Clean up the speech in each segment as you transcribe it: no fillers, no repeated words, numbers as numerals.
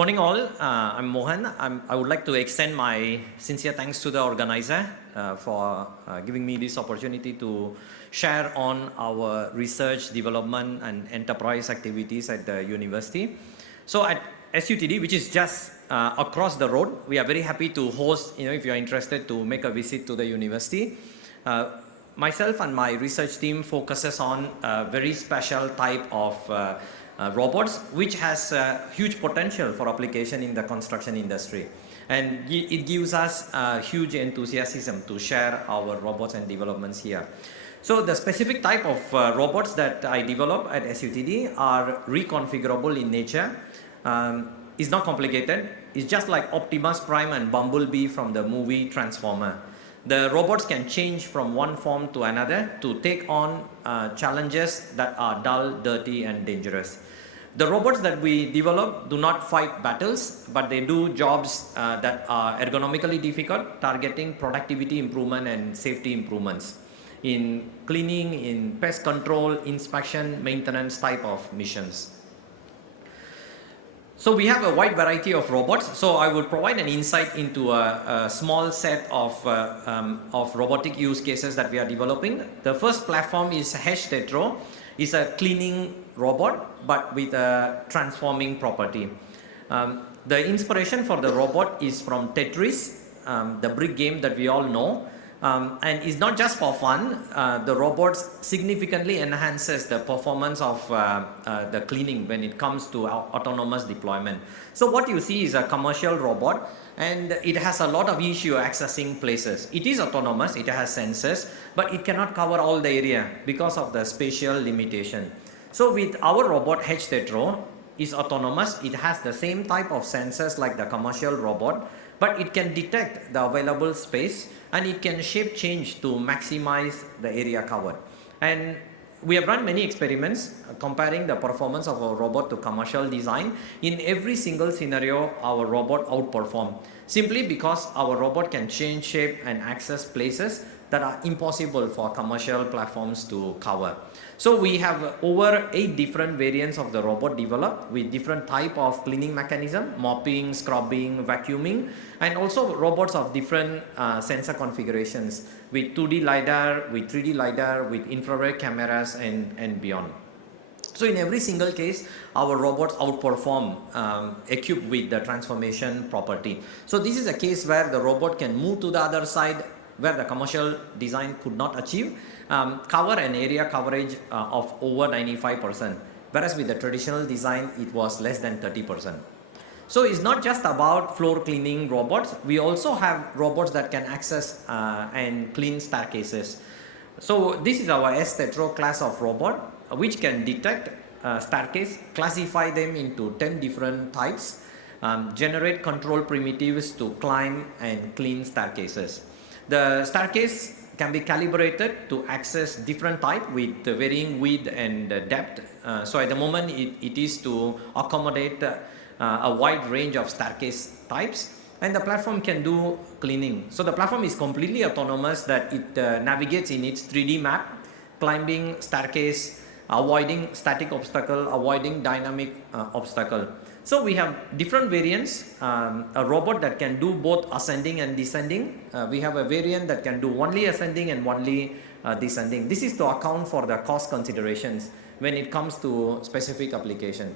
morning all, I'm Mohan. I would like to extend my sincere thanks to the organizer for giving me this opportunity to share on our research, development and enterprise activities at the university. So at SUTD, which is just across the road, we are very happy to host, if you are interested to make a visit to the university. Myself and my research team focuses on a very special type of robots, which has huge potential for application in the construction industry. And it gives us huge enthusiasm to share our robots and developments here. So the specific type of robots that I develop at SUTD are reconfigurable in nature. It's not complicated. It's just like Optimus Prime and Bumblebee from the movie Transformer. The robots can change from one form to another to take on challenges that are dull, dirty and dangerous. The robots that we develop do not fight battles, but they do jobs that are ergonomically difficult, targeting productivity improvement and safety improvements in cleaning, in pest control, inspection, maintenance type of missions. So we have a wide variety of robots. So I will provide an insight into a small set of robotic use cases that we are developing. The first platform is H-Tetro. It's a cleaning robot, but with a transforming property. The inspiration for the robot is from Tetris, the brick game that we all know. And it's not just for fun. The robots significantly enhances the performance of the cleaning when it comes to autonomous deployment. So what you see is a commercial robot, and it has a lot of issue accessing places. It is autonomous, it has sensors, but it cannot cover all the area because of the spatial limitation. So with our robot H-Tetro, is autonomous, it has the same type of sensors like the commercial robot, but it can detect the available space and it can shape change to maximize the area covered. And we have run many experiments comparing the performance of our robot to commercial design. In every single scenario, our robot outperforms, simply because our robot can change shape and access places that are impossible for commercial platforms to cover. So we have over 8 different variants of the robot developed with different type of cleaning mechanism, mopping, scrubbing, vacuuming, and also robots of different sensor configurations with 2D LiDAR, with 3D LiDAR, with infrared cameras and beyond. So in every single case, our robots outperform equipped with the transformation property. So this is a case where the robot can move to the other side where the commercial design could not achieve, cover an area coverage of over 95%, whereas with the traditional design, it was less than 30%. So it's not just about floor cleaning robots. We also have robots that can access and clean staircases. So this is our S-Tetro class of robot, which can detect staircase, classify them into 10 different types, generate control primitives to climb and clean staircases. The staircase can be calibrated to access different type with varying width and depth. So at the moment, it is to accommodate a wide range of staircase types, and the platform can do cleaning. So the platform is completely autonomous, that it navigates in its 3D map, climbing staircase, avoiding static obstacle, avoiding dynamic obstacle. So we have different variants, a robot that can do both ascending and descending. We have a variant that can do only ascending and only descending. This is to account for the cost considerations when it comes to specific application.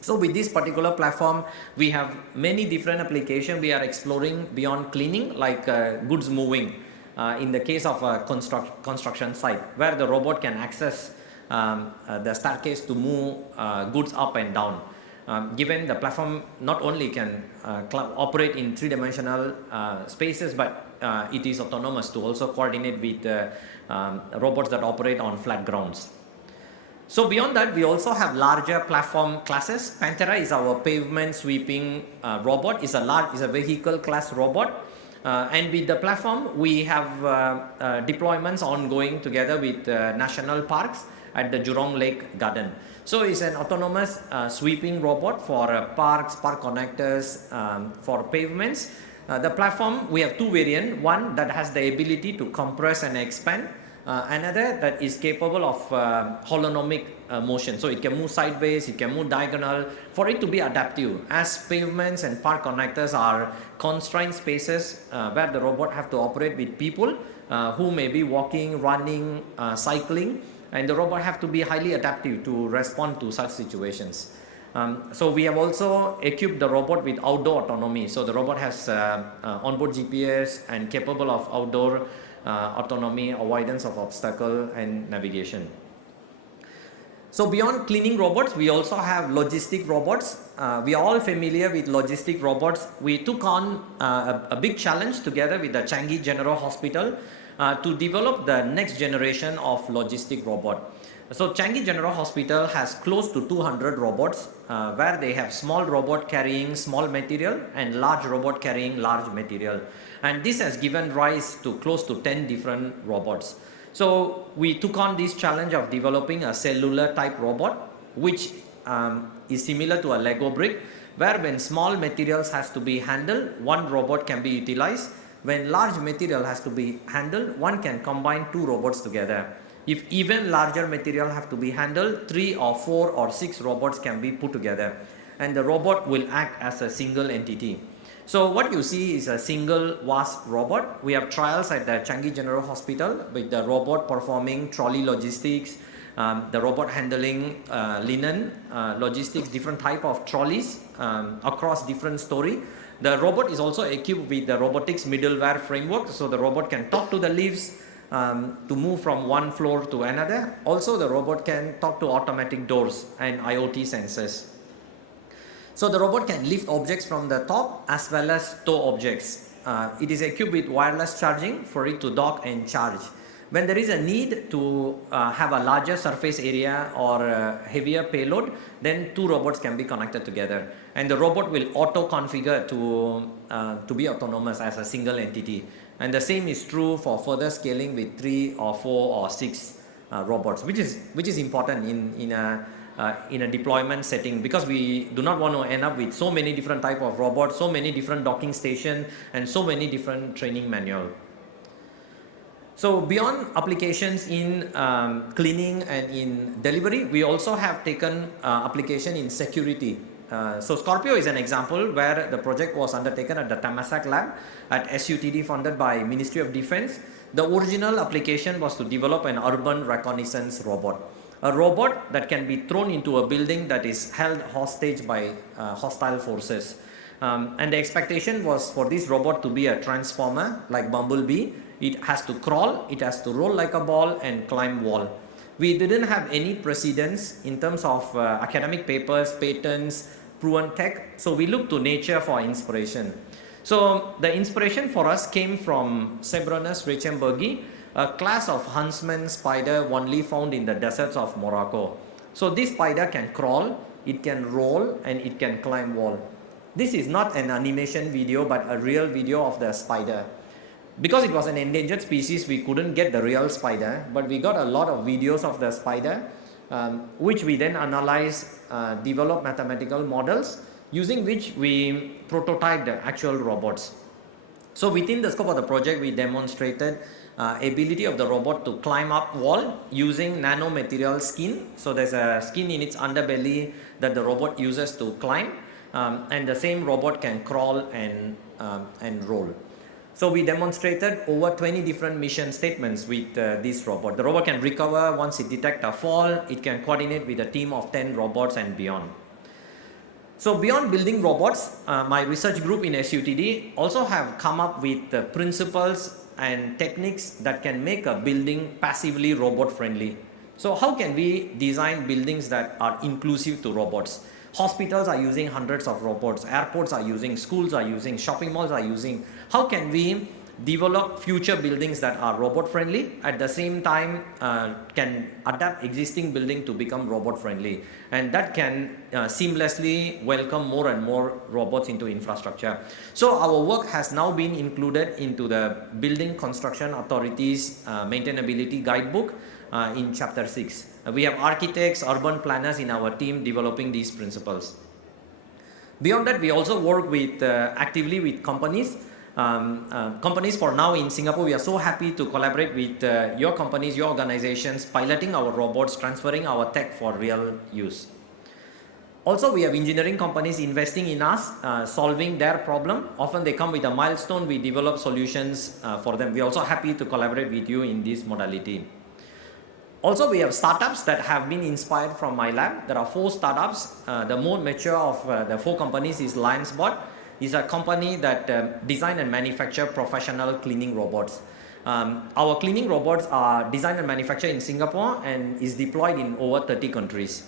So with this particular platform, we have many different applications. We are exploring beyond cleaning, like goods moving. In the case of a construction site, where the robot can access the staircase to move goods up and down. Given the platform not only can operate in 3-dimensional spaces, but it is autonomous to also coordinate with robots that operate on flat grounds. So beyond that, we also have larger platform classes. Panthera is our pavement sweeping robot. It's a vehicle class robot. And with the platform, we have deployments ongoing together with national parks at the Jurong Lake Garden. So it's an autonomous sweeping robot for parks, park connectors, for pavements. The platform, we have 2 variants. One that has the ability to compress and expand. Another that is capable of holonomic motion. So it can move sideways, it can move diagonal, for it to be adaptive. As pavements and park connectors are constrained spaces where the robot have to operate with people who may be walking, running, cycling, and the robot have to be highly adaptive to respond to such situations. So we have also equipped the robot with outdoor autonomy. So the robot has onboard GPS and capable of outdoor autonomy, avoidance of obstacle and navigation. So beyond cleaning robots, we also have logistic robots. We are all familiar with logistic robots. We took on a big challenge together with the Changi General Hospital to develop the next generation of logistic robot. So Changi General Hospital has close to 200 robots where they have small robot carrying small material and large robot carrying large material. And this has given rise to close to 10 different robots. So we took on this challenge of developing a cellular type robot, which is similar to a Lego brick, where when small materials has to be handled, one robot can be utilized. When large material has to be handled, one can combine two robots together. If even larger material have to be handled, 3 or 4 or 6 robots can be put together, and the robot will act as a single entity. So what you see is a single VASP robot. We have trials at the Changi General Hospital with the robot performing trolley logistics, the robot handling linen logistics, different type of trolleys across different story. The robot is also equipped with the robotics middleware framework, so the robot can talk to the lifts to move from one floor to another. Also the robot can talk to automatic doors and IoT sensors. So the robot can lift objects from the top as well as tow objects. It is equipped with wireless charging for it to dock and charge. When there is a need to have a larger surface area or a heavier payload, then two robots can be connected together, and the robot will auto-configure to be autonomous as a single entity. And the same is true for further scaling with 3 or 4 or 6 robots, which is important in a deployment setting, because we do not want to end up with so many different type of robots, so many different docking station, and so many different training manual. So beyond applications in cleaning and in delivery, we also have taken application in security. So Scorpio is an example where the project was undertaken at the Tamasak lab at SUTD, funded by Ministry of Defense. The original application was to develop an urban reconnaissance robot. A robot that can be thrown into a building that is held hostage by hostile forces. And the expectation was for this robot to be a transformer like Bumblebee. It has to crawl, it has to roll like a ball and climb wall. We didn't have any precedence in terms of academic papers, patents, proven tech. So we looked to nature for inspiration. So the inspiration for us came from Sebronus rachembergi, a class of huntsman spider only found in the deserts of Morocco. So this spider can crawl, it can roll, and it can climb wall. This is not an animation video but a real video of the spider. Because it was an endangered species, we couldn't get the real spider, but we got a lot of videos of the spider, which we then analyzed, developed mathematical models, using which we prototyped the actual robots. So within the scope of the project, we demonstrated ability of the robot to climb up wall using nanomaterial skin. So there's a skin in its underbelly that the robot uses to climb, and the same robot can crawl and roll. So we demonstrated over 20 different mission statements with this robot. The robot can recover once it detects a fall. It can coordinate with a team of 10 robots and beyond. So beyond building robots, my research group in SUTD also have come up with principles and techniques that can make a building passively robot friendly. So how can we design buildings that are inclusive to robots? Hospitals are using hundreds of robots, airports are using, schools are using, shopping malls are using. How can we develop future buildings that are robot friendly, at the same time can adapt existing building to become robot friendly, and that can seamlessly welcome more and more robots into infrastructure. So our work has now been included into the Building Construction Authority's Maintainability Guidebook in chapter 6. We have architects, urban planners in our team developing these principles. Beyond that, we also work with actively with companies. companies for now in Singapore. We are so happy to collaborate with your companies, your organizations, piloting our robots, transferring our tech for real use. Also, we have engineering companies investing in us, solving their problem. Often they come with a milestone, we develop solutions for them. We are also happy to collaborate with you in this modality. Also, we have startups that have been inspired from my lab. There are 4 startups. The more mature of the 4 companies is LionsBot. It's a company that design and manufacture professional cleaning robots. Our cleaning robots are designed and manufactured in Singapore and is deployed in over 30 countries.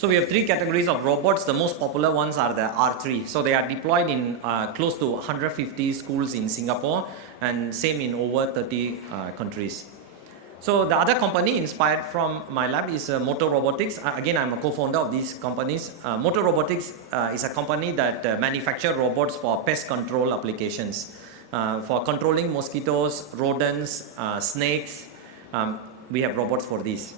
So we have 3 categories of robots. The most popular ones are the R3. So they are deployed in close to 150 schools in Singapore and same in over 30 countries. So the other company inspired from my lab is Motor Robotics. Again, I'm a co-founder of these companies. Motor Robotics is a company that manufactures robots for pest control applications. For controlling mosquitoes, rodents, snakes, we have robots for these.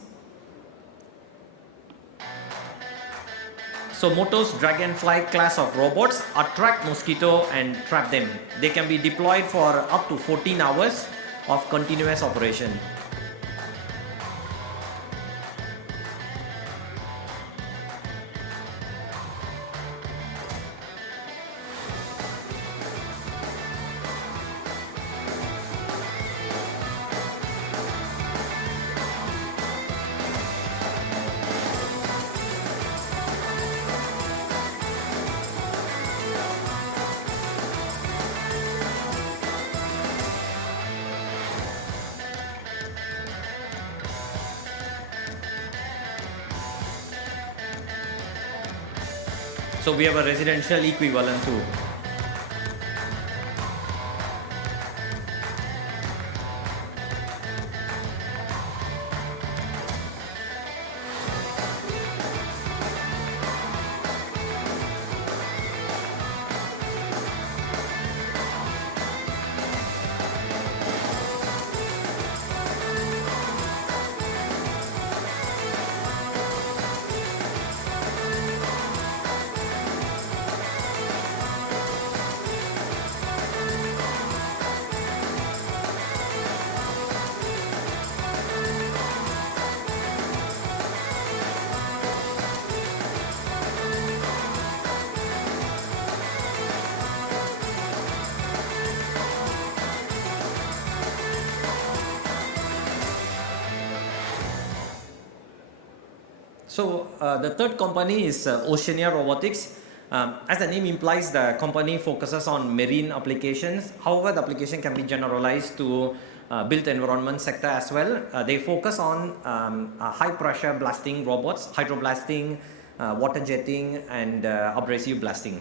So Motor's Dragonfly class of robots attract mosquito and trap them. They can be deployed for up to 14 hours of continuous operation. So we have a residential equivalent too. So the third company is Oceania Robotics. As the name implies, the company focuses on marine applications. However, the application can be generalized to built environment sector as well. They focus on high pressure blasting robots, hydroblasting, water jetting, and abrasive blasting.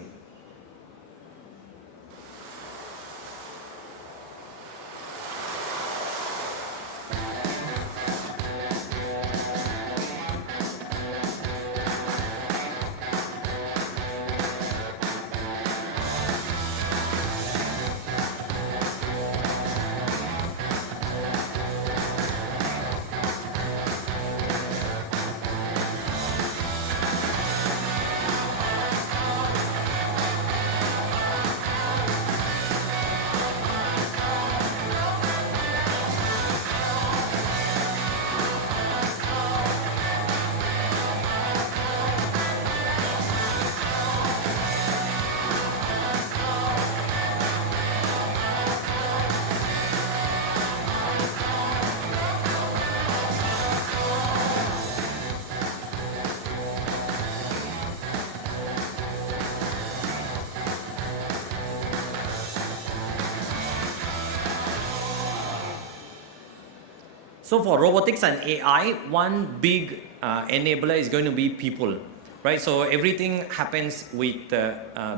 So for robotics and AI, one big enabler is going to be people, right? So everything happens with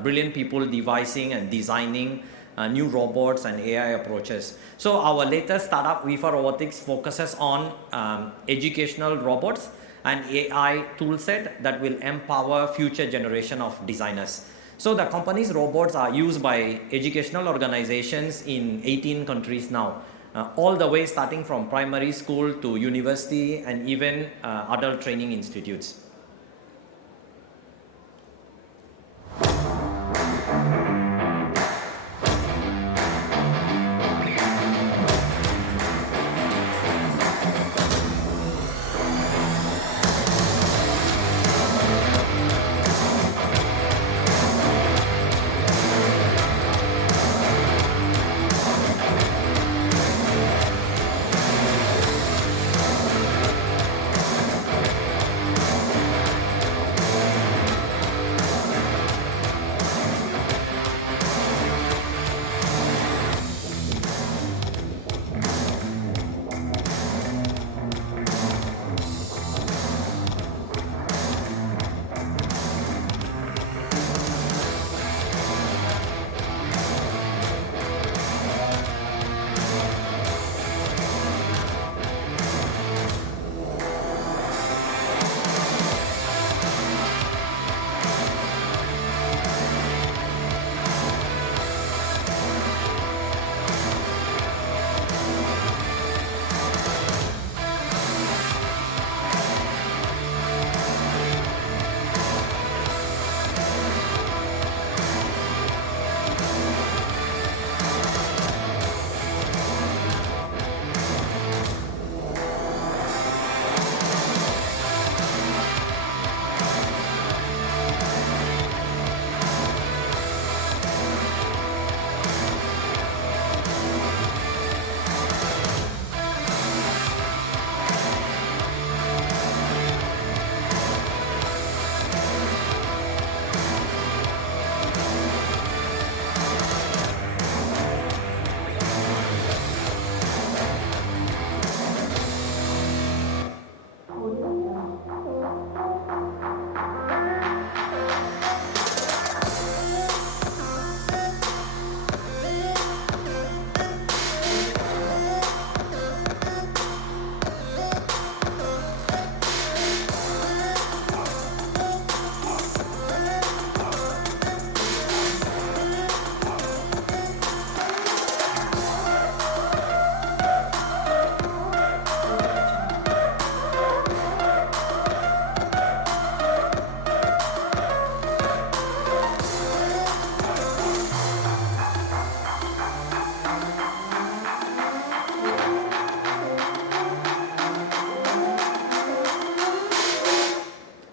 brilliant people devising and designing new robots and AI approaches. So our latest startup, Vifa Robotics, focuses on educational robots and AI toolset that will empower future generation of designers. So the company's robots are used by educational organizations in 18 countries now, all the way starting from primary school to university and even adult training institutes.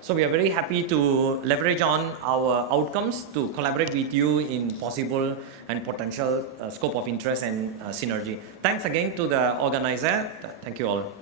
So we are very happy to leverage on our outcomes to collaborate with you in possible and potential scope of interest and synergy. Thanks again to the organizer. Thank you all.